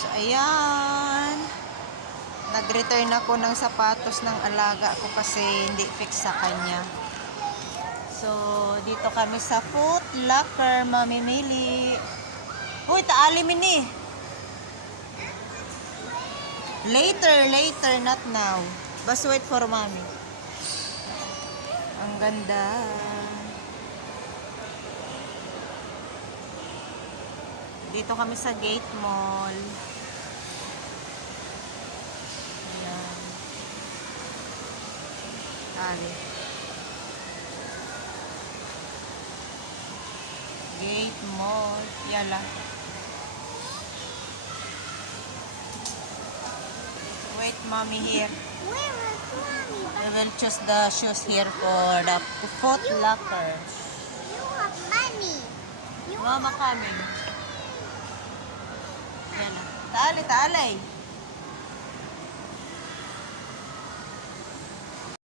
So, ayan. Nag-return ako ng sapatos ng alaga ko kasi hindi fix sa kanya. So, dito kami sa Foot Locker, mamimili. Uy, taali mini. Later, not now. Just wait for mommy. Ang ganda. Dito kami sa Gate Mall. Ayan. Tali. Gate Mall. Yala. Wait, mommy here. Where is mommy? We will choose the shoes here for the Foot Locker. You have money. Mama coming. Yan na. Taali.